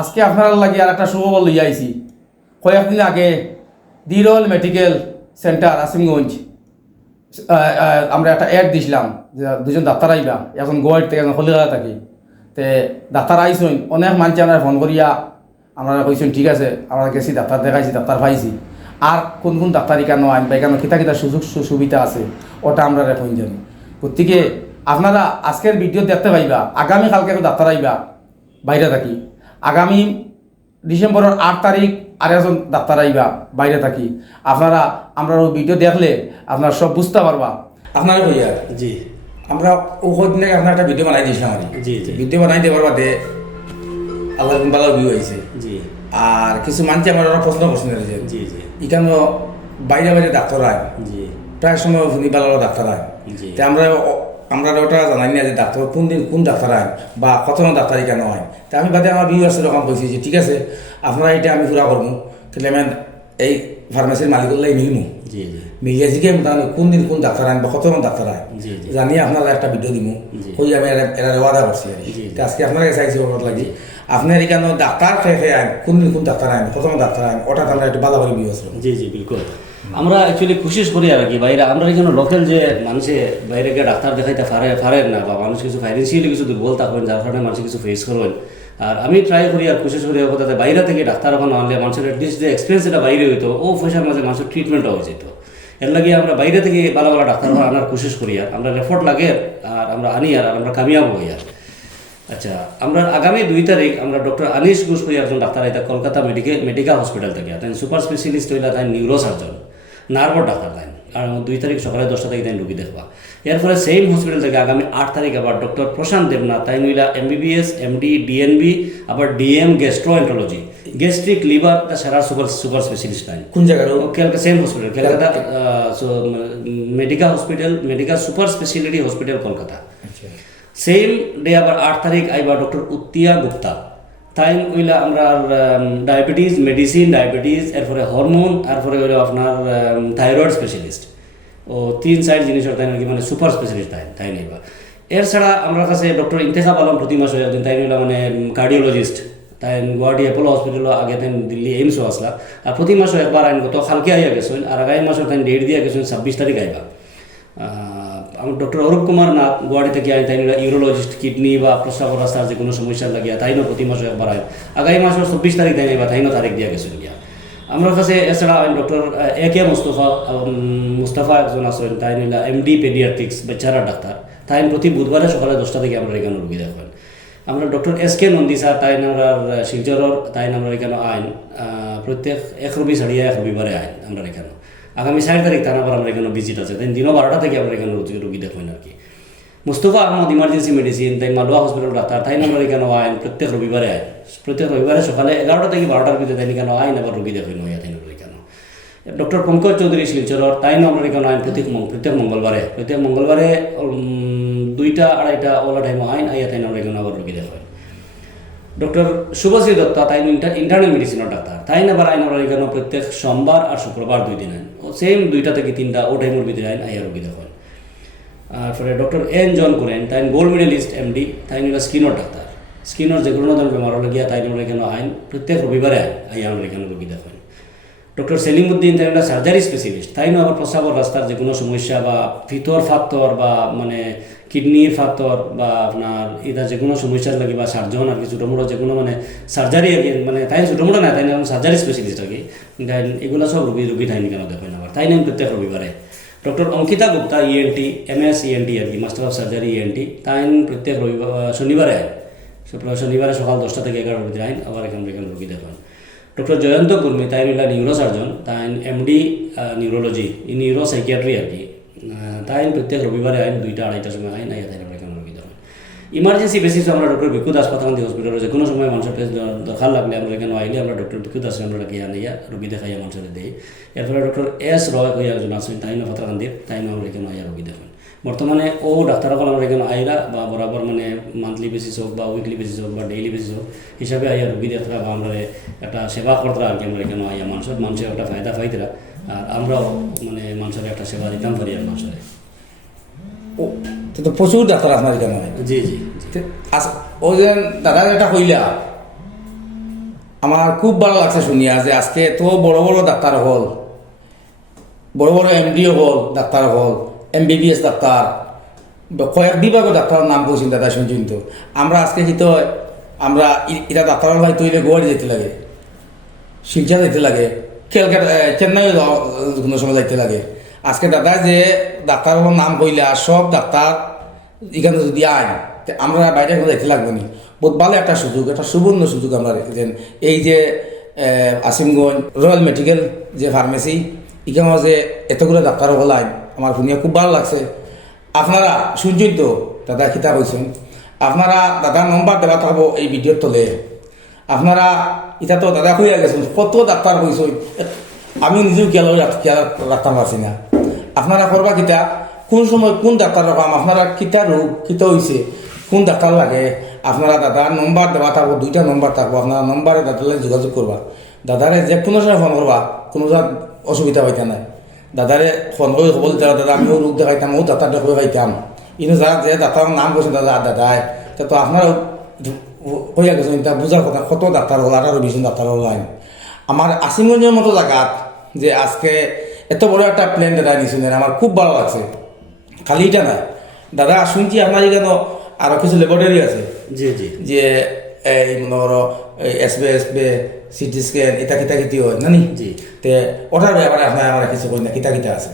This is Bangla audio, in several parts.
আজকে আপনার লাগি আর একটা সুখবর লইয়া আইছি। কয়েকদিন আগে দিরল মেডিকেল সেন্টার আসিমগঞ্জ আমরা একটা অ্যাড দিছিলাম যে দুজন ডাক্তার আইবা, এখন গোয়ার থেকে এখন কলিকাতা থাকি। তে ডাক্তার আইসুন, অনেক মানুষ আমরা ফোন করিয়া আমরা কইসুন ঠিক আছে, আমরা গেছি ডাক্তার দেখাইছি, ডাক্তার পাইছি। আর কোন কোন ডাক্তার এখানে আইন বা এখানে কিতা কিতা সুযোগ সুবিধা আছে ওটা আমরা এখন জানি। গতিকে আপনারা আজকের ভিডিও দেখতে পাইবা, আগামীকালকে ডাক্তার আইবা বাইরে থাকি। আগামী ডিসেম্বরের 8 তারিখ আর একজন ডাক্তার আইবা বাইরে থাকি। আপনারা আমরা ভিডিও দেখলে আপনারা সব বুঝতে পারবা। আপনারা ভাইয়া জি আমরা ও কদিন আগে আপনার একটা ভিডিও বানাই দিয়েছিলাম আর জি জি ভিডিও বানাই দেওয়ার বাদে আল্লাহ ভালো ভিউ হয়েছে। জি আর কিছু মানুষ আমার ওরা প্রশ্ন করছেন যে জি জি এখানে বাইরে বাইরে ডাক্তার আয়, জি প্রায় সময় শুনি ভালো ডাক্তার আয়। জি তো আমরা ওটা জানাই না যে ডাক্তার কোন দিন কোন ডাক্তার আয় বা কত ডাক্তার এখানে হয়। তা আমি বাদে আমার ভিউ আসলে তখন বলছি যে ঠিক আছে আপনারা এটা আমি পুরা করবো, কিন্তু আমি এই ফার্মেসির মালিকগুলো মিলমু জি জি মিলিয়ে জিগে কোন দিন কোন ডাক্তার আইন বা কত ডাক্তার আয় জি জি জানিয়ে আপনারা একটা ভিডিও দিব। জি। ওই আমি এরা ওয়াদা করছি আর কি। জি। তো আজকে আপনার কাছে আইসি ওর লাগি আপনার এখানে ডাক্তার খেয়ে আইন কোন দিন কোন ডাক্তার আইন কত ডাক্তার আইন ওটা আমরা একটু ভালো করে ভিউ আসলো। জি জি বিলকুল। আমরা অ্যাকচুয়ালি কোশিশ করি আর কি বাইরে আমরা এখানে লোকাল যে মানুষে বাইরে গিয়ে ডাক্তার দেখাইতে পারেন না বা মানুষ কিছু ফাইন্যান্সিয়ালি কিছু দুর্বল থাকবেন যার কারণে মানুষ কিছু ফেস করবেন। আর আমি ট্রাই করি আর কোশিশ করি কথা বাইরে থেকে ডাক্তার ওখানে আনলে মানুষের অ্যাটলিস্ট যে এক্সপিরিয়েন্স এটা বাইরে হইতো ও পয়সার মাঝে মানুষের ট্রিটমেন্টও হয়ে যেত। এর লাগে আমরা বাইরে থেকে ভালো ভালো ডাক্তার আনার কোশিশ করি আর আমরা রেফার্ট লাগে আর আমরা আনি আর আমরা কামিয়াব হই আর। আচ্ছা আমরা আগামী 2 তারিখ আমরা ডক্টর আনিস ঘোষ করি একজন ডাক্তার এটা কলকাতা মেডিকেল হসপিটাল থেকে তাই সুপার স্পেশালিস্ট হইলা তাই নিউরো সার্জন নার্ভর ডাক্তার তাই। আর 2 তারিখ সকালে 10টা থেকে তাই রুগী দেখবা। এরপরে সেম হসপিটাল থেকে আগামী 8 তারিখ আবার ডক্টর প্রশান্ত দেবনাথ তাই নইলা MBBS MD DNB আবার DM গ্যাস্ট্রোএন্টারোলজি গ্যাস্ট্রিক লিভার তা সারা সুপার স্পেশালিস্ট তাই কোন জায়গায় Kolkata same hospital Kolkata medical super speciality hospital Kolkata. Same day আবার 8 তারিখ আইবা ডক্টর উত্তিয়া গুপ্তা তাই ওইলা আমরা ডায়াবেটিস মেডিসিন ডায়াবেটিস এরপরে হরমোন এরপরে হইলো আপনার থাইরয়েড স্পেশালিস্ট ও 3-4 জিনিসের তাই নাকি মানে সুপার স্পেশালিস্ট তাই নিবা। এর ছাড়া আমরা কাছে ডক্টর ইন্তেখাব আলম প্রতি মাসে একদিন তাই নিলা মানে কার্ডিওলজিস্ট তাই গুয়াহাটি অ্যাপোলো হসপিটাল আগে তাই দিল্লি এইমসও আসলা আর প্রতি মাসে একবার আইন গত কালকে আইয়া গেছেন আর আগামী মাসে তাই ডেট দিয়া গেছেন 26 তারিখ আইবা। আমার ডক্টর অরূপ কুমার নাথ গুয়াহাটি থেকে আইন তাই ইউরোলজিস্ট কিডনি বা প্রস্রাব রাস্তার যে কোনো সমস্যা লাগিয়া তাইনও প্রতি মাসে একবার আয় আগামী মাসের 24 তারিখ তাই বা তাইনও তারিখ দিয়া গেছেন গিয়া। আমার কাছে এছাড়া ডক্টর AK মুস্তফা একজন আছেন তাই নিলা MD পেডিয়াট্রিক্স বাচ্চারা ডাক্তার তাই প্রতি বুধবারে সকালে 10টা থেকে আমরা এখানে রুগী দেখবেন। আমরা ডক্টর SK নন্দী স্যার তাই আমরা শিলচরের তাই আমরা এখানে আইন প্রত্যেক এক রবি ছাড়িয়া এক রবিবারে আইন আমরা এখানে। আগামী 4 তারিখ তার আবার আমরা এখানে ভিজিট আছে তাই দিনও 12টা থেকে আমরা এখানে রুগী দেখবেন আর কি। মুস্তফা আহমদ ইমার্জেন্সি মেডিসিন তাই মালুয়া হসপিটাল ডাক্তার তাই আমরা এখানে আইন প্রত্যেক রবিবারে আইন প্রত্যেক রবিবারে সকালে 11টা থেকে 12টার ভিতরে তাই এখানে আইন আবার রুগী দেখবেন হইয়া তাই এখানে। ডক্টর পঙ্কজ চৌধুরী শিলচরের তাই আমরা এখানে আইন প্রত্যেক মঙ্গলবারে 2টা-2:30 ওলা টাইম আইন আইয়া তাই আমরা এখানে আবার রুগী দেখবেন। ডক্টর শুভশ্রী দত্তা তাই ইন্টারনাল মেডিসিনের ডাক্তার তাই আবার আইন আমরা এখানে প্রত্যেক সোমবার আর শুক্রবার 2 দিন আইন ও সেম 2টা থেকে 3টা ও টাইমের ভিতরে আইন আইয়া রুগী দেখবেন। তারপরে ডক্টর N জন করেন তাই গোল্ড মেডেলিস্ট MD তাই স্কিনের ডাক্তার স্কিনের যে কোনো ধরনের বেমার লাগিয়া তাই আমরা এখানে আইন প্রত্যেক রবিবারে আইয়া আমরা এখানে রুগী দেখেন। ডক্টর সেলিমউদ্দিন তাই সার্জারি স্পেশালিস্ট তাই আবার প্রস্রাবর রাস্তার যে কোনো সমস্যা বা ফিতর ফাত্তর বা মানে কিডনির ফাত্তর বা আপনার এটা যে কোনো সমস্যার লাগে বা সার্জন আর কি ছোটো মোটো যে কোনো মানে সার্জারি আর কি মানে তাই ছোটো মোটো না তাই সার্জারি স্পেশালিস্ট আর কি এগুলো সব রুগী তাই কেন দেখেন আবার তাই নাম প্রত্যেক রবিবারে। Doctor Ankita Gupta ENT MS ENT আর কি মাস্টার অফ সার্জারি ENT তাই প্রত্যেক শনিবারে আইন শনিবারে সকাল 10টা থেকে 11টার ভিতরে আইন আবার এখানে রুগী দেখেন। ডক্টর জয়ন্ত কুর্মী তাই নিউরো সার্জন তাই MD নিউরোলজি নিউরো সাইকিয়াট্রি আর কি তাই প্রত্যেক রবিবারে আইন 2টা-2:30টার সময় আইন আইয়া তাই আমরা এখানে রুগী দেখেন। ইমার্জেন্সি বেসিসে আমরা ডক্টর বিকু দাস পাতাকান্দি হসপিটালে যে কোনো সময় মানুষের দরকার লাগলে আমরা এখানে আইলে আমরা ডক্টর বিকু দাস আমরা ডাকি আনিয়া রুগী দেখাইয়া মানুষের দিই। এরপরে ডক্টর S রয় হইয়া একজন আছেন তাই পাতাকান্দির তাই আমরা এখানে আইয়া রুগী দেখেন। বর্তমানে ও ডাক্তারসকল আমরা এখানে আইরা বা বরাবর মানে মান্থলি বেসিস হোক বা উইকলি বেসিস হোক বা ডেইলি বেসিস হোক হিসাবে আইয়া রুগী দেখা বা আমরা একটা সেবা করতে আর কি আমরা এখানে আইয়া মানুষের একটা ফায়দা পাইতরা আর আমরাও মানে মানুষের একটা সেবা দিতাম পারি আর মানুষের। ও তো প্রচুর ডাক্তার আপনার এখানে হয়। জি জি ও যে দাদা এটা কইলা আমার খুব ভালো লাগছে শুনিয়া যে আজকে এত বড় বড় ডাক্তার হল, বড় বড় এমডিও হল, ডাক্তার হল, এমবিবিএস ডাক্তার, কয়েক বিভাগের ডাক্তারের নাম বলছেন দাদা শুনছেন তো। আমরা আজকে কি তো আমরা এটা ডাক্তারের ভাই তৈরি গোয়াড়ি যেতে লাগে, শিলচর যেতে লাগে, ক্যালকাটা চেন্নাই কোনো সময় যাইতে লাগে। আজকে দাদা যে ডাক্তারের নাম কইলা সব ডাক্তার এখানে যদি আইন আমরা বাইরে কোনো যাইতে লাগবে না। বহুত ভালো একটা সুযোগ, একটা সুবর্ণ সুযোগ আমরা রেখেছেন। এই যে আসিমগঞ্জ রয়্যাল মেডিকেল যে ফার্মেসি, এখানে যে এতগুলো ডাক্তার হল আইন, আমার শুনিয়া খুব ভালো লাগছে। আপনারা শুনছেন তো দাদা খিতা কইছেন, আপনারা দাদার নম্বর দেওয়া থাকবো এই ভিডিওর তলে। আপনারা এটা তো দাদা হইয়া গেছেন, কত ডাক্তার কইছেন, আমি নিজেও খেয়াল রাখতাম পারছি না। আপনারা করবা কিতা, কোন সময় কোন ডাক্তার রাখাম, আপনারা কিতা রোগ কিতা হয়েছে, কোন ডাক্তার লাগে, আপনারা দাদার নম্বর দেওয়া থাকবো, 2টা নম্বর থাকবো। আপনারা নম্বরে দাদারে যোগাযোগ করবা, দাদারে যে কোনো সময় ফোন করবা, কোনো অসুবিধা হইতে নাই। দাদারে ফোন করে বলতে দাদা আমিও রোগ দেখাইতাম, ও ডাক্তার দেখে খাইতাম। কিন্তু যারা যে ডাক্তার নাম করছেন দাদা দাদায়, তো আপনারা হইয়া গেছেন তা বুঝার কথা, কত ডাক্তার হল, আরও বেশি ডাক্তার হল আইন। আমার আসিমগঞ্জের মতো জায়গাত যে আজকে এত বড় একটা প্লেন দাদা নিয়েছিলেন, আমার খুব ভালো লাগছে। খালি এটা না দাদা, শুনছি আপনার এখানে আরও কিছু ল্যাবরেটরি আছে, জি জি, যে এই মনে করো এসবে সিটি স্ক্যান এটা কিতা কিতি হয় নানি জি। তে ওটার ব্যাপারে আপনার আমার কিছু কই না, কিতা কিতা আছে?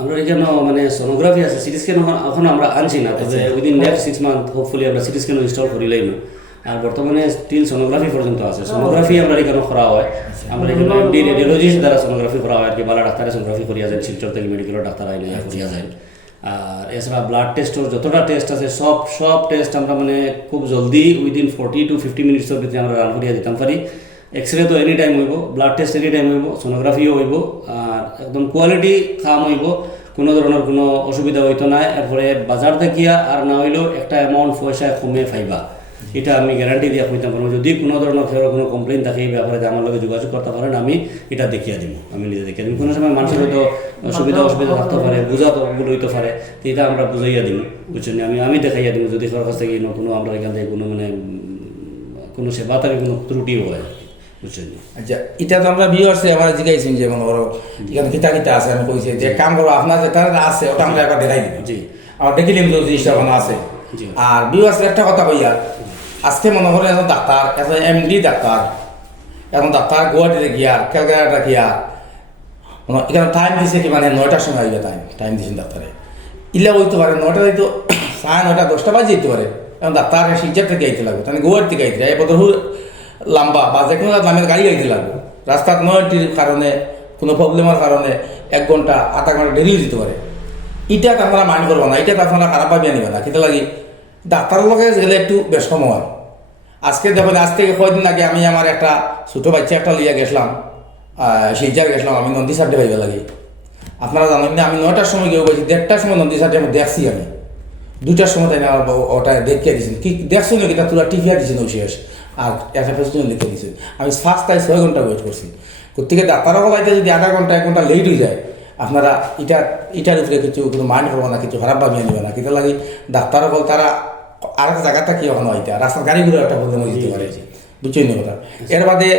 আমরা এখানে মানে সোনোগ্রাফি আছে, সিটি স্ক্যান এখন আমরা আনছি না, তবে উইদিন নেক্সট 6 মান্থ হোপফুলি আমরা সিটি স্ক্যান ইনস্টল করিলেই না। আর বর্তমানে স্টিল সোনোগ্রাফি পর্যন্ত আছে। সোনোগ্রাফি আমরা এখানে করা হয়, আমরা এখানে এমডি রেডিওলজিস্ট দ্বারা সোনোগ্রাফি করা হয় আর কি। বালা ডাক্তারে সোনোগ্রাফি করিয়া যায়, শিলচর থেকে মেডিকেলের ডাক্তার আইলে করিয়া যায়। আর এছাড়া ব্লাড টেস্টর যতটা টেস্ট আছে সব টেস্ট আমরা মানে খুব জলদি উইদিন 40 to 50 মিনিটসের ভিতরে আমরা রান করিয়া দিতাম পারি। এক্সরে তো এনি টাইম হইব, ব্লাড টেস্ট এনি টাইম হইব, সোনোগ্রাফিও হইব, আর একদম কোয়ালিটি কাম হইব, কোনো ধরনের কোনো অসুবিধা হইতো না। এরপরে বাজার দেখিয়া আর না হইলেও একটা অ্যামাউন্ট পয়সা কমে পাইবা, এটা আমি গ্যারান্টি দিয়া কইতাম পারবো। যদি কোনো ধরনের কোনো কমপ্লেন থাকে এই ব্যাপারে আমার লগে যোগাযোগ করতে পারেন, আমি এটা দেখিয়ে দিব, আমি নিজে দেখিয়ে দিব। কোনো সময় মানুষের হয়তো অসুবিধা থাকতে পারে, বোঝা তো ভুল হইতে পারে, তো এটা আমরা বুঝাইয়া দিব, বুঝছেন? আমি দেখাইয়া দিব যদি কারোর কাছ থেকে কোনো আমরা এখান থেকে কোনো মানে কোনো সেবা থাকে কোনো ত্রুটিও হয়, বুঝছেন? আচ্ছা, এটা তো আমরা ভিউয়ার্সে আমার জিজ্ঞাসেন যে মনে করো এখানে কিতা কিতা আছে, আমি কইছি যে কাম করো আপনার যেটা আছে ওটা আমরা একবার দেখাই দিব। জি, আমার দেখিলাম যে জিনিসটা ওখানে আছে। জি। আর ভিউয়ার্সের একটা কথা কইয়া, আজকে মনে করেন এখন ডাক্তার, এখন এমডি ডাক্তার, এখন ডাক্তার গুয়াহাটিতে গিয়া ক্যালকাটা গিয়া এখানে টাইম দিছে কি মানে 9টার সময় আইবে, টাইম দিয়েছেন ডাক্তারে। ইলা বলতে পারে 9টা হয়তো 9:30 10টা বাজে যেতে পারে, এখন ডাক্তার শিলচর থেকে আইতে লাগবে, তাহলে গুয়াহাটি থেকে আইতে এই বদল লম্বা বা যে কোনো দামের গাড়ি আইতে লাগবে। রাস্তার নয়টির কারণে কোনো প্রবলেমের কারণে 1 ঘন্টা আধা ঘন্টা দেরিও দিতে পারে। এটা আপনারা মাইন্ড করবো না, এটা আপনারা খারাপ ভাবিয়া নিবে না। কিন্তু লাগি ডাক্তারের লগে গেলে একটু বেশ কম হয়। আজকে দেখুন, আজ থেকে কয়েকদিন আগে আমি আমার একটা ছোটো বাচ্চা একটা লিয়ে গেছিলাম, শিলচর গেছিলাম, আমি নন্দী সাইডে পাইবে লাগে। আপনারা জানেন না, আমি 9টার সময় গিয়ে বলছি, 1:30টার সময় নন্দী সাইডে আমি দেখছি, আমি 2টার সময় তাই না আমার ওটা দেখিয়ে দিয়েছেন, কি দেখছো নাকি তা তোরা টিফিয়া দিয়েছেন ওই শেষ, আর একটা পেছনে লিখে দিয়েছেন। আমি ফার্স্ট তাই 6 ঘন্টা ওয়েট করছি। কোথেকে ডাক্তারও বলাইতে যদি আধা ঘন্টা 1 ঘন্টা লেট হয়ে যায়, আপনারা এটার উপরে কিছু কোনো মাইন্ড করবো না, কিছু খারাপ ভাবিয়ে নেবে না। কিন্তু লাগে ডাক্তারও বল তারা আরেকটা জায়গাটা কি ওখানে হইতে রাস্তার গাড়িগুলো একটা প্রবলেম হয়ে যেতে পারে, বুঝছেন না কথা। এর বাদে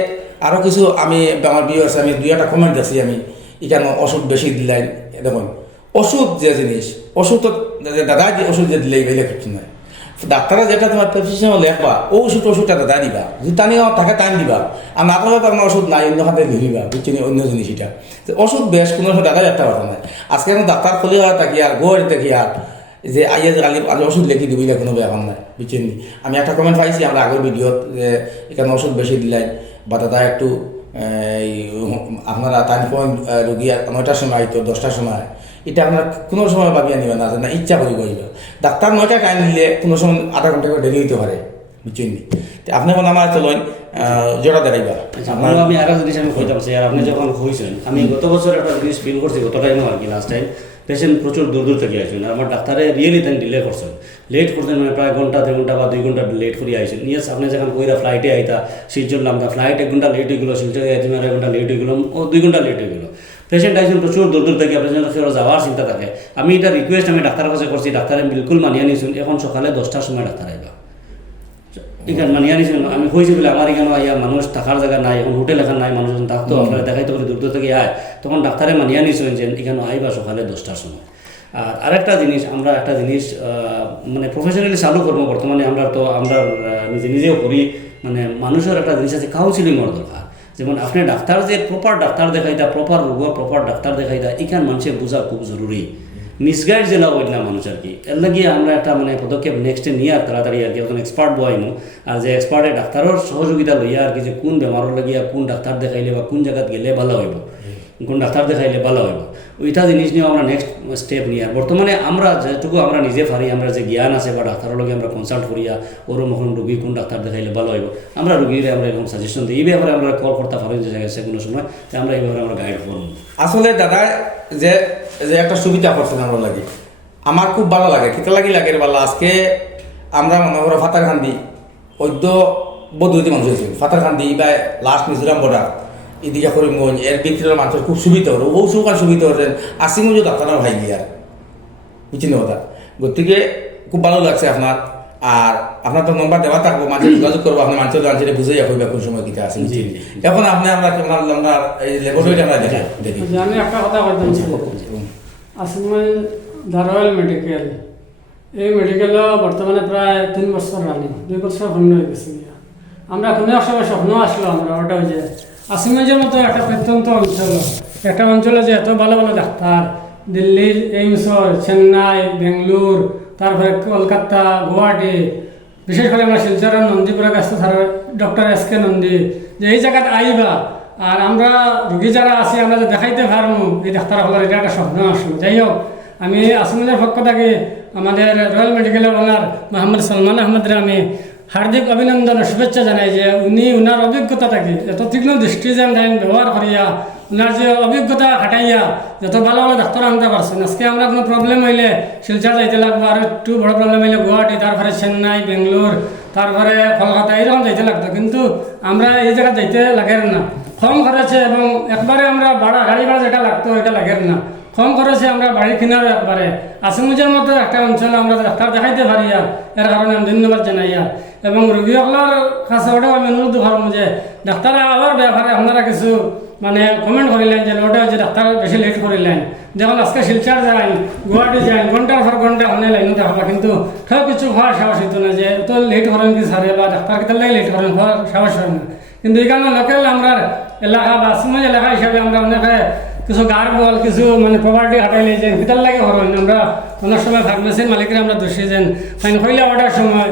আরও কিছু আমি আমার বিয়ে আছে, আমি 2-1টা কমেন্ট দেখছি, আমি এখানে ওষুধ বেশি দিলাই। দেখুন, ওষুধ যে জিনিস, ওষুধ তো দাদা যে ওষুধ যে দিলে বেলে কিছু নয়। ডাক্তাররা যেটা তোমার প্রেসক্রিপশন লেখবা ও ওষুধটা দাদা দিবা, যদি টানি টাকা টাইম দিবা, আর না থাকলে আপনার ওষুধ নাই, অন্য হাতে লিখিবা, বুঝছেন? অন্য জিনিস এটা ওষুধ বেশ কোনো দাদা একটা কথা নয়। আজকে এখন ডাক্তার খুলে হওয়া থাকি আর গোয়ারি থাকি আর যে আইয়া কালি আজ ওষুধ লিখি দিবি, কোনো ব্যাপার নাই, বুঝছেন? আমি একটা কমেন্ট পাইছি আমরা আগের ভিডিওত যে এখানে ওষুধ বেশি দিলাই বা দাদা একটু আপনারা টাইম পয়েন্ট রুগী 9টার সময় আইতো 10টার সময়, এটা আপনার কোনো সময় ভাবিয়া নিবে না, না ইচ্ছা করি করিবা। ডাক্তার 9টা টাইম নিলে কোনো সময় আধা ঘন্টা করে দেরি হইতে পারে, বুঝছেন? আপনি বলেন আমার চলেন জোড়া দেখাইবা। আমি আরো জিনিস আমি কইতে পারছি, আর আপনি যখন হয়েছেন, আমি গত বছর একটা জিনিস ফিল করছি, গত টাইমও আর কি লাস্ট টাইম পেশেন্ট প্রচুর দূর থেকে আসবেন, আর আমার ডাক্তারে রিয়েলি তাই ডিলে করছেন, লেট করছেন, মানে প্রায় ঘন্টা 1.5 ঘন্টা বা 2 ঘন্টা লেট করে আইসেন। ইয়েস, আপনি যখন কইরা ফ্লাইটে আইতা শিলচর নামতা, ফ্লাইট 1 ঘন্টা লেট হয়ে গেলো, শিলচর আইতে 1 ঘন্টা লেট হয়ে গেলো, ও 2 ঘন্টা লেট হয়ে গেলো। পেশেন্ট আইসেন প্রচুর দূর থেকে, আপনার জন্য যাওয়ার চিন্তা থাকে। আমি এটা রিকোয়েস্ট আমি ডাক্তারের কাছে করছি, ডাক্তারে বিলকুল মানিয়ে নিয়েছেন। এখন সকালে 10টার সময় ডাক্তার আইবা, এখানে মানিয়ে আনিছেন আমি কইছি বলে আমার এখানে আইয়া মানুষ থাকার জায়গা নাই, এখন হোটেল এখানে নাই, মানুষজন থাকতো, আপনারা দেখাইতে পারে দূর দূর থেকে আয়, তখন ডাক্তারে মানিয়ে আনিছেন যে এখানে আইবা সকালে 10টার সময়। আর আরেকটা জিনিস, আমরা একটা জিনিস মানে প্রফেশনালি চালু করবো বর্তমানে, আমরা নিজে নিজেও করি, মানে মানুষের একটা জিনিস আছে কাউন্সিলিং হওয়ার দরকার। যেমন আপনি ডাক্তার যে প্রপার ডাক্তার দেখাইতা, প্রপার রোগ প্রপার ডাক্তার দেখাইতা, এখানে মানুষের বোঝা খুব জরুরি। মিসগাইড জেলা ওই না মানুষ আর কি, এর লাগিয়ে আমরা একটা মানে পদক্ষেপ নেক্সটে নিয়ে আর তাড়াতাড়ি আর কি এখন এক্সপার্ট বয়াইমু, আর যে এক্সপার্টে ডাক্তারের সহযোগিতা লইয়া আর কি, যে কোন বেমারের লাগিয়া কোন ডাক্তার দেখাইলে বা কোন জায়গাত গেলে ভালো হইব, কোন ডাক্তার দেখাইলে ভালো হইব, ওইটা জিনিস নিয়েও আমরা নেক্সট স্টেপ নিয়ে। আর বর্তমানে আমরা যেটুকু আমরা নিজে পারি, আমরা যে জ্ঞান আছে বা ডাক্তারের লগে আমরা কনসাল্ট করিয়া ওরম এখন রুগী কোন ডাক্তার দেখাইলে ভালো হইব, আমরা রুগীরে আমরা এরকম সাজেশন দিই। এই ব্যাপারে আমরা কল করতে পারি যে জায়গায় কোনো সময়, তাই আমরা এই ব্যাপারে আমরা গাইড করবো। আসলে দাদা যে যে একটা সুবিধা করছেন আমার লাগে, আমার খুব ভালো লাগে, কিতা লাগে ভালো। আজকে আমরা মনে করো ফাতারকান্দি অদ্য বদুতি মানুষ হয়েছে, ফাতারকান্দি বা লাস্ট মিজোরাম বর্ডার এদিকে করিমগঞ্জ এর ভিতরের মানুষের খুব সুবিধা হলো, ও সুখান সুবিধা হচ্ছেন, আসিমগঞ্জ ডাক্তাররা ভাই গিয়ার বুঝছেন কথা। গতিকে খুব ভালো লাগছে আপনার, আর আপনার তো নম্বর দেওয়া থাকবো, মানুষের যোগাযোগ করবো, আপনার মানুষের বুঝে যাবো কোন সময় কিতা আছে। এখন আপনি আমরা এই ল্যাবরেটরিটা আমরা দেখি। আমি একটা কথা বলতাম, আসিমগঞ্জ দ্য রয়্যাল মেডিকেল, এই মেডিকেল বর্তমানে প্রায় 3 বছর রানিং, 2 বছর পূর্ণ হয়ে গেছে। আমরা কোনো এক সময় স্বপ্ন আসলো আমরা, ওটা যে আসিমগঞ্জের মতো একটা প্রত্যন্ত অঞ্চল, একটা অঞ্চলে যে এত ভালো ভালো ডাক্তার, দিল্লির এইমসর, চেন্নাই, বেঙ্গলোর, তারপরে কলকাতা, গুয়াহাটি, বিশেষ করে আমরা শিলচরের নন্দীপুরা কাছে ডক্টর SK নন্দী, যে এই জায়গাতে আইবা আর আমরা রুগী যারা আছি আমরা যে দেখাইতে পারবো এই ডাক্তার হলার, এটা একটা স্বপ্ন আসলো। যাই হোক, আমি আসিমগঞ্জের পক্ষ থেকে আমাদের রয়্যাল মেডিকেলের ওনার মোহাম্মদ সালমান আহমদরে আমি হার্দিক অভিনন্দন ও শুভেচ্ছা জানাই যে উনি ওনার অভিজ্ঞতাটাকে এত তীক্ষ্ণ দৃষ্টি যেন ব্যবহার করিয়া, ওনার যে অভিজ্ঞতা খাটাইয়া যত ভালো ভালো ডাক্তার আনতে পারছেন। আজকে আমরা কোনো প্রবলেম হইলে শিলচর যাইতে লাগবো, আর একটু বড় প্রবলেম হইলে গুয়াহাটি, তারপরে চেন্নাই, বেঙ্গলোর, তারপরে কলকাতা, এইরকম যাইতে লাগতো, কিন্তু আমরা এই জায়গায় যাইতে লাগে না, কম খরচে, এবং একবারে আমরা গাড়ি ভাড়া যেটা লাগতো এটা লাগে না, কম খরচে আমরা বাড়ি কিনার একবারে আসিমগঞ্জের মতো একটা অঞ্চলে আমরা ডাক্তার দেখাইতে পারি। আর এর কারণে আমি ধন্যবাদ জানাই। এবং রোগীসকলের কাছে ওটাও আমি অনুরোধ করবো যে ডাক্তার আবার ব্যাপারে আপনারা কিছু মানে কমেন্ট করিলেন যে ওটা যে ডাক্তার বেশি লেট করিলেন, যখন আজকে শিলচর যান, গুয়াহাটি যান, ঘন্টার পর ঘন্টা আপনি লাইনে থাকবা, কিন্তু কেউ কিছু হওয়ার সাহস হইতো না যে তো লেট করেন কি সারে বা ডাক্তার কেতার লাগে লেট করেন, হওয়ার সাহস হয় না। কিন্তু এখানে লোকাল আমরা এলাকা বা আসিমগঞ্জ এলাকা হিসাবে আমরা অনেকে কিছু গার বল, কিছু মানে প্রপার্টি হাঁটাইলে যে কেতার লাগে হরেন, আমরা অনেক সময় ফার্মেসির মালিকের আমরা দোষী যেন ফাইন হইলে ওটার সময়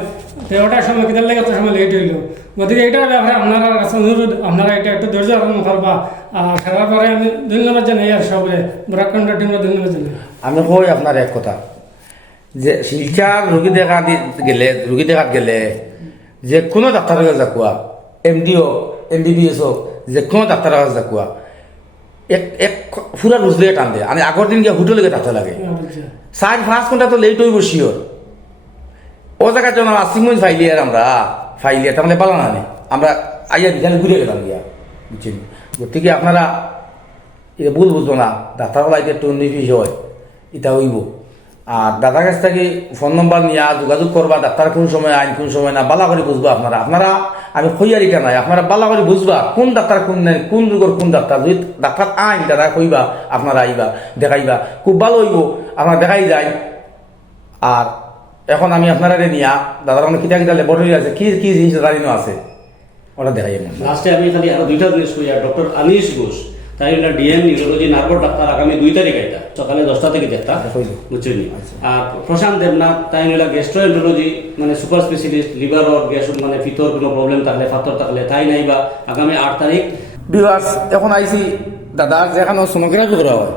কেতার লাগে অত সময় লেট হইল। গতিকে এইটার ব্যাপারে আপনারা কাছে অনুরোধ, আপনারা এটা একটু ধৈর্য ধারণ করবা। আর খেলার পরে আমি ধন্যবাদ জানাই আর সবরে ব্রাকন্ডার টিমকে ধন্যবাদ জানাই। আমি কই আপনার এক কথা, যে শিলচার রুগী দেখাত গেলে যে কোনো ডাক্তারের কাছে যাকুয়া, MD হোক, MBBS হোক, যে কোনো ডাক্তারের কাছে যাকুয়া এক পুরা রুজলে টান দেয়। আমি আগর দিন গিয়ে হোটেলে থাকতে লাগে, 4-5 ঘন্টা তো লেট হইব শিওর। ও জায়গায় যখন আসিমগঞ্জ ফাইলিয়ার তাহলে পালা না আমরা আইয়া দিকে ঘুরে গেলাম গিয়া, বুঝছেন। গতিকে আপনারা এটা ভুল বুঝবো না, ডাক্তার হলা এটা একটু নিফিস হয়, এটা হইব। আর দাদার কাছ থেকে ফোন নম্বর নিয়ে যোগাযোগ করবা, ডাক্তার কোন সময় আইন কোন সময় না বালা করে বুঝবা। আপনারা আমি খইয়ারিটা নাই, আপনারা বালা করে বুঝবা কোন ডাক্তার কোন নাই, কোন রোগের কোন ডাক্তার। যদি ডাক্তার আইন দাদা কইবা, আপনারা আইবা দেখাইবা, খুব ভালো হইব, আপনারা দেখাই যায়। আর এখন আমি আপনারা নিয়া দাদার মানে কিতা কিতা ল্যাবরেটরি আছে, কি কি জিনিস জানিনো আছে ওটা দেখাই। লাস্টে আমি খালি আরো 2টা জিনিস কই। আর ডক্টর আনিস ঘোষ, তাই DM নিউরোলজি নার্ভার ডাক্তার, আগামী 2 তারিখ আইতা সকালে 10টা থেকে দেখতা, বুঝছেন। আর প্রশান্ত দেবনাথ, তাই নিলা গ্যাস্ট্রোএন্টারোলজি মানে সুপার স্পেশালিস্ট, লিভার আর গ্যাস মানে ভিতর কোনো প্রবলেম থাকলে, ফাতর থাকলে, তাই নাইবা আগামী 8 তারিখ। বিভাস এখন আইছি দাদার যেখানে সোনোগ্রাফি করা হয়,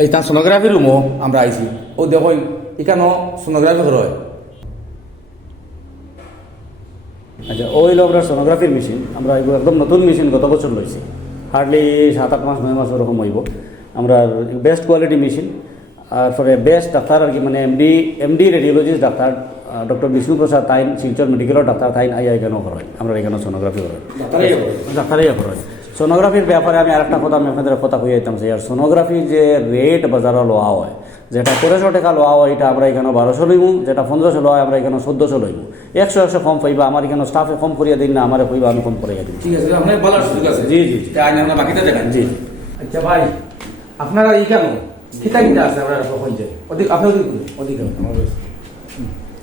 এই তার সোনোগ্রাফি রুমও আমরা আইছি। ও দেখুন এখানেও সোনোগ্রাফি করা হয়। আচ্ছা, ওই হলো আমরা সোনোগ্রাফির মেশিন, আমরা এগুলো একদম নতুন মেশিন গত বছর লইছি, হার্ডলি 7-8 মাস 9 মাস ওরকম হইব। আমরা বেস্ট কোয়ালিটি মেশিন, আর পরে বেস্ট ডাক্তার আর কি মানে এমডি রেডিওলজিস্ট ডাক্তার ডক্টর বিষ্ণু প্রসাদ, তাই শিলচর মেডিকেলের ডাক্তার, তাই আইয়া এখানেও করেন, আমরা এখানেও সোনোগ্রাফি করেন, ডাক্তারাই করেন। সোনোগ্রাফির ব্যাপারে আমি আরেকটা কথা আমি আপনাদের কথা কই আইতাম, আর সোনোগ্রাফি যে রেট বাজারে লওয়া হয়, যেটা 1300 টাকা লওয়া হয় এটা আমরা এখানে 1200 লইব, যেটা 1500 লওয়া হয় আমরা এখানে 1400 লইব। 100 কম পাইবা, আমার এখানে স্টাফে কম করিয়া দিন না, আমার কইবা আমি কম করিয়া দিন। ঠিক আছে, আপনার বলার সুযোগ আছে। জি জি তাই আমরা বাকিটা দেখান। জি। আচ্ছা ভাই, আপনারা এই কেন কিতা কিতা আছে আপনারা কইছে ওদিক আপনি ওদিক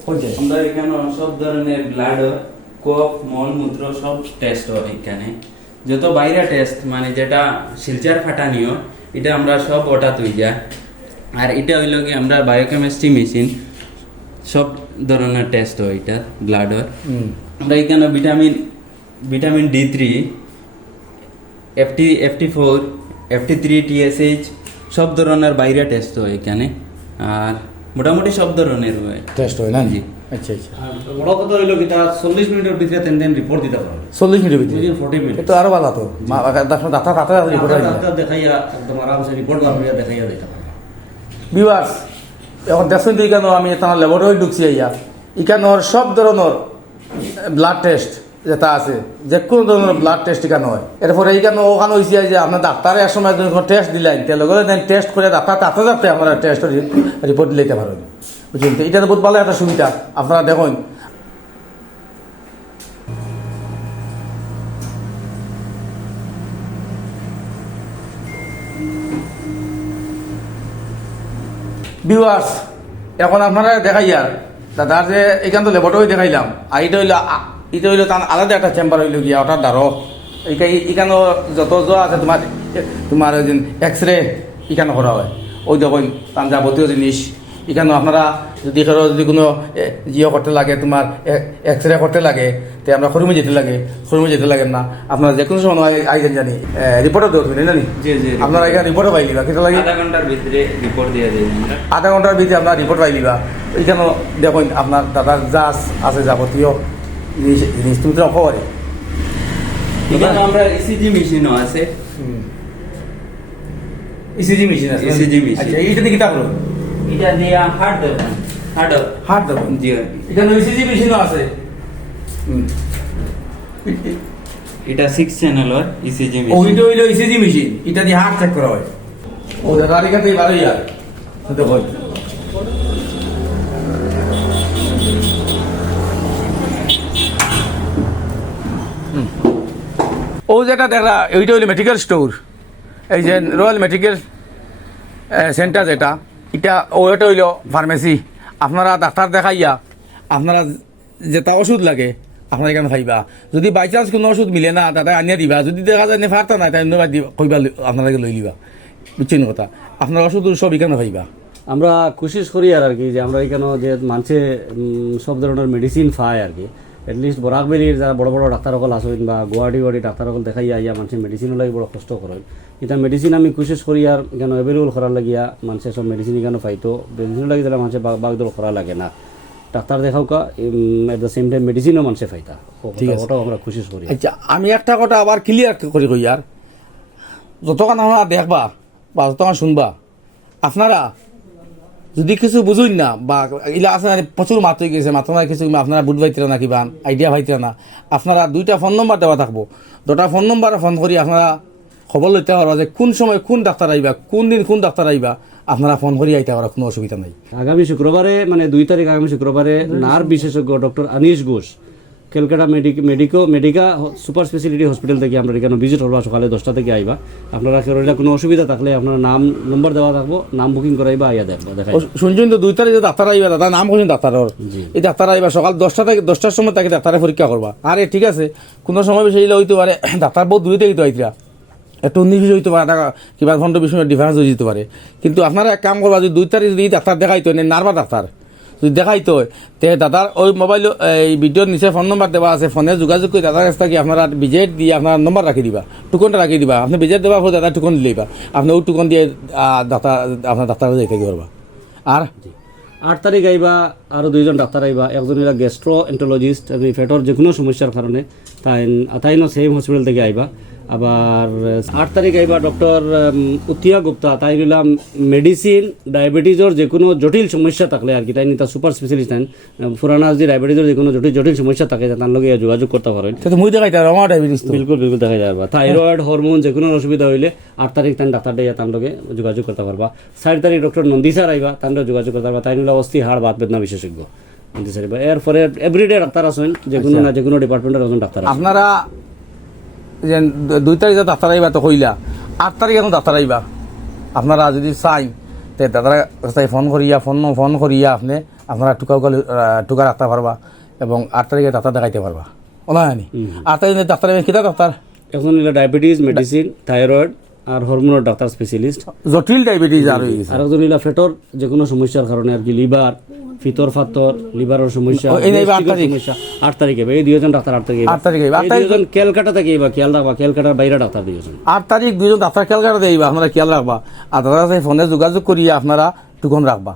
কইছে আমরা এখানে সব ধরনের ব্লাড, কফ, মলমূত্র সব টেস্ট হয় এখানে। যত বাইরে টেস্ট মানে যেটা শিলচার ফাটানিও এটা আমরা সব ওটা তুই যায়। আর এটা হইল কি আমরা বায়োকেমিস্ট্রি মেশিন, সব ধরনের টেস্ট হয় এটা ব্লাডের। আমরা এখানে vitamin D3, FT4, FT3, TSH সব ধরনের বাইরে টেস্ট হয় এখানে। আর মোটামুটি সব ধরনের হয় টেস্ট হয় না? জি। আচ্ছা আচ্ছা, আর বড় কথা হইলো কি তা 40 মিনিটের ভিতরে তেন রিপোর্ট দিতে পারবে। 40 মিনিটের ভিতরে? Within 40 minutes। এটা আরো ভালো তো, ডাক্তার তাড়াতাড়ি রিপোর্ট হয়। ডাক্তার দেখাইয়া একদম আরামসে রিপোর্ট বানিয়ে দেখাইয়া দিতে পারবে। ভিউয়ার্স, এখন দেখুন তো এখানে আমি তোমার ল্যাবরেটরি ঢুকছি আইয়া, এখানোর সব ধরনের ব্লাড টেস্ট যেটা আছে, যে কোনো ধরনের ব্লাড টেস্ট এখানে হয়। এরপরে এইখানে ওখানে হয়েছে যে আপনার ডাক্তারে এক সময় টেস্ট দিলেন, তেলে টেস্ট করে ডাক্তার তাতে যাতে আমরা টেস্ট রিপোর্ট দিতে পারেন, বুঝলেন তো? এটা তো বহুত ভালো একটা সুবিধা। আপনারা দেখুন ভিউয়ার্স, এখন আপনারা দেখাইয়া দাদার যে এখান তো ল্যাবরেটরি দেখাইলাম, আর এটা হইলো তার আলাদা একটা চেম্বার হইল গিয়া ওটার দ্বারো এখানে যত যা আছে তোমার ওই দিন এক্স রে এখানে করা হয়, ওই দেখুন তার যাবতীয় জিনিস। এখানে আপনারা যদি কোনো জিও করতে লাগে, তোমার এক্স রে করতে লাগে, তো আমরা খরুমে যেতে লাগে না, আপনারা যে কোনো সময় আইজেন জানি রিপোর্টও দেওয়া তুমি জানি জি জি। আপনারা এখানে রিপোর্টও পাইলিবা, কেটে লাগে আধা ঘন্টার ভিতরে রিপোর্ট দিয়ে দিই আমরা। আধা ঘন্টার ভিতরে আপনার রিপোর্ট পাইলিবা। এখানে দেখুন আপনার দাদার যা আছে যাবতীয় জিনিস তুমি তো খবরে এখানে আমরা ইসিজি মেশিনও আছে। ইসিজি মেশিন আছে। ECG machine। আচ্ছা, এইটা দিয়ে কিতা করো? এটা দিয়ে হার্ট দেবেন, হাত দেবো। জি। এখানে ইসিজি মেশিনও আছে। এটা 6 চ্যানেলের ইসিজি মেশিন। ওইটা হইলো ইসিজি মেশিন, এটা দিয়ে হার্ট চেক করা হয়। ও দাদার এখান থেকে ভালোই আর দেখুন ও যেটা দেখা, ওইটা হইলো মেডিকেল স্টোর, এই যে রয়্যাল মেডিকেল সেন্টার যেটা, এটা ওইটা হইলো ফার্মেসি। আপনারা ডাক্তার দেখাইয়া আপনারা যেটা ওষুধ লাগে আপনার এখানে খাইবা। যদি বাই চান্স কোনো ওষুধ মিলে না তাতে আনিয়া দিবা, যদি দেখা যায় না ফারতা নাই তাই কইবা আপনাকে লই লিবা, বুঝছেন কথা? আপনার ওষুধ সব এখানে খাইবা। আমরা কোশিশ করি আর কি যে আমরা এখানে যে মানুষে সব ধরনের মেডিসিন পায় আর কি, এটলিস্ট বরাকবেলির যারা বড় বড় ডাক্তারসকল আসেন বা গুয়াহাটি ডাক্তারসকল দেখাই আইয়া মানুষের মেডিসিনও লাগে বড় কষ্ট করেন। এটা মেডিসিন আমি কোশিশ করি আর এখানে এভেলেবল করার লাগিয়া মানুষের সব মেডিসিন এখানে পাইতো, মেডিসিনও লাগে যারা মানুষের বাগদল করা লাগে না, ডাক্তার দেখাও কা এট দ্য সেম টাইম মেডিসিনও মানুষে পাইতা, ওটাও আমরা কোশিশ করি। আচ্ছা, আমি একটা কথা আবার ক্লিয়ার করি কই আর, যতক্ষণ আপনারা দেখবা বা যতক্ষণ শুনবা, আপনারা যদি কিছু বুঝুন না বা ইলা আছে প্রচুর মাত্র গেছে মাত্র না কিছু আপনারা বুঝ পাইতে না কিবা আইডিয়া পাইতে না, আপনারা 2টা ফোন নম্বর দেওয়া থাকবো, 2টা ফোন নম্বরে ফোন করি আপনারা খবর লইতে পারবা যে কোন সময় কোন ডাক্তার আইবা, কোন দিন কোন ডাক্তার আইবা, আপনারা ফোন করি আইতে পারা, কোনো অসুবিধা নাই। আগামী শুক্রবারে মানে 2 তারিখ আগামী শুক্রবারে নার্ভ বিশেষজ্ঞ doctor Anish Ghosh Calcutta Medica super speciality hospital থেকে আমরা এখানে ভিজিট করবো, সকালে 10টা থেকে আইবা। আপনারা কেরলে কোনো অসুবিধা থাকলে আপনার নাম নম্বর দেওয়া থাকবো, নাম বুকিং করাইবা আইয়া দেখবো দেখাই। শুনছেন তো 2 তারিখে ডাক্তার আইবা, দাদা নাম করছেন ডাক্তারের, এই ডাক্তার আইবা সকাল 10টার সময় তাকে ডাক্তারে পরীক্ষা করবা। আরে ঠিক আছে, কোনো সময় বেশি হইতে পারে, ডাক্তার বহুত দূরে থেকে আইতরা একটু 19-20 হইতে পারে, কিংবা ঘন্টা 20 মিনিট ডিফারেন্স হয়ে যেতে পারে। কিন্তু আপনারা এক কাম করবা, যদি 2 তারিখ যদি ডাক্তার দেখাইতো নার্ভার ডাক্তার যদি দেখাইতো, তে দাদার ওই মোবাইল এই ভিডিওর নিচে ফোন নম্বর দেওয়া আছে, ফোনে যোগাযোগ করে দাদার কাছ থেকে আপনারা বিজেট দিয়ে আপনার নম্বর রাখি দিবা, টুকনটা রাখি দিবা। আপনি বিজেট দেওয়ার পর দাদা টুকন দিলেইবা, আপনি ওই টুকন দিয়ে আপনার ডাক্তার যাই থেকে পারবা। আর 8 তারিখ আইবা আরও 2জন ডাক্তার আইবা, একজন হইলা গ্যাস্ট্রো এন্টোলজিস্ট, পেটের যে কোনো সমস্যার কারণে তাইনও সেম হসপিটাল থেকে আইবা। আবার 8 তারিখ আইবা ডক্টর উতিয়া গুপ্তা, তাই নিলাম মেডিসিন ডায়াবেটিসের যে কোনো জটিল সমস্যা থাকলে আর কি, তাই নিতা সুপার স্পেশালিস্ট আইন পুরানা যদি ডায়াবেটিসের যে কোনো জটিল সমস্যা থাকে তার লগে যোগাযোগ করতে পারেন। তো মুই দেখাইতে পারবো আমার ডায়াবেটিস তো। বিলকুল দেখা যাবে। থাইরয়েড হরমোন যে কোনো অসুবিধা হইলে 8 তারিখ তাই ডাক্তার ডাইয়া তার লগে যোগাযোগ করতে পারবা। 4 তারিখ ডক্টর নন্দী স্যার আইবা, তার যোগাযোগ করতে পারবা। তাই নিলা অস্থি হাড় বাত বেদনা বিশেষজ্ঞ নন্দী স্যার আইবা। এরপরে এভরিডে ডাক্তার আছেন, যে কোনো না যে কোনো ডিপার্টমেন্টের একজন ডাক্তার আছেন। আপনারা যে 2 তারিখে ডাক্তার আইবা তো কইলা, 8 তারিখে এখন ডাক্তার আইবা, আপনারা যদি চাই তে ডাক্তার কাছে ফোন করিয়া আপনারা টুকা রাখতে পারবা এবং 8 তারিখে ডাক্তার দেখাইতে পারবা। ওলা নি 8 তারিখে ডাক্তার কিতা ডাক্তার এখন নিলা ডায়াবেটিস মেডিসিন থাইরয়েড আর হরমোনের ডাক্তার স্পেশালিস্ট। জটিল ডায়াবেটিস আর হয়ে গেছে। আর একজন নিলা ফেটর যে কোনো সমস্যার কারণে আর কি, লিভার ফিতর ফাতর লিভারের সমস্যা, এই নাইবা 8 gastric-এর তারিখ। সমস্যা 8 তারিখে এই দুইজন ডাক্তার 8 তারিখে 8 তারিখে 8 এই তারিখ দুইজন ক্যালকাটা থেকে এবার খেয়াল রাখবা, ক্যালকাটার বাইরে ডাক্তার দিয়েছেন। 8 তারিখ দুজন ডাক্তার খেয়াল করে দেইবা, আপনারা খেয়াল রাখবা। আর দাদা ফোনে যোগাযোগ করিয়া আপনারা টুকন রাখবা।